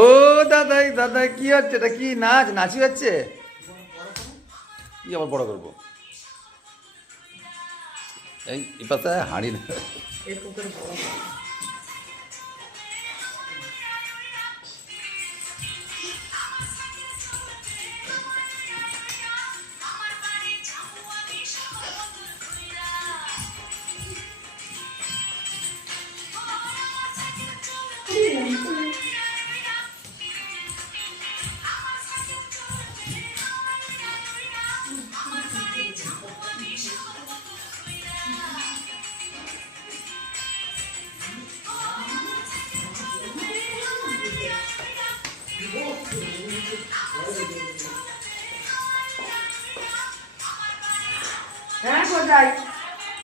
ও দাদাই দাদা কি হচ্ছে, এটা কি নাচ নাচি হচ্ছে? কি আবার বড় করবো? এই পাশে হাঁড়ি না। হ্যাঁ কোথায়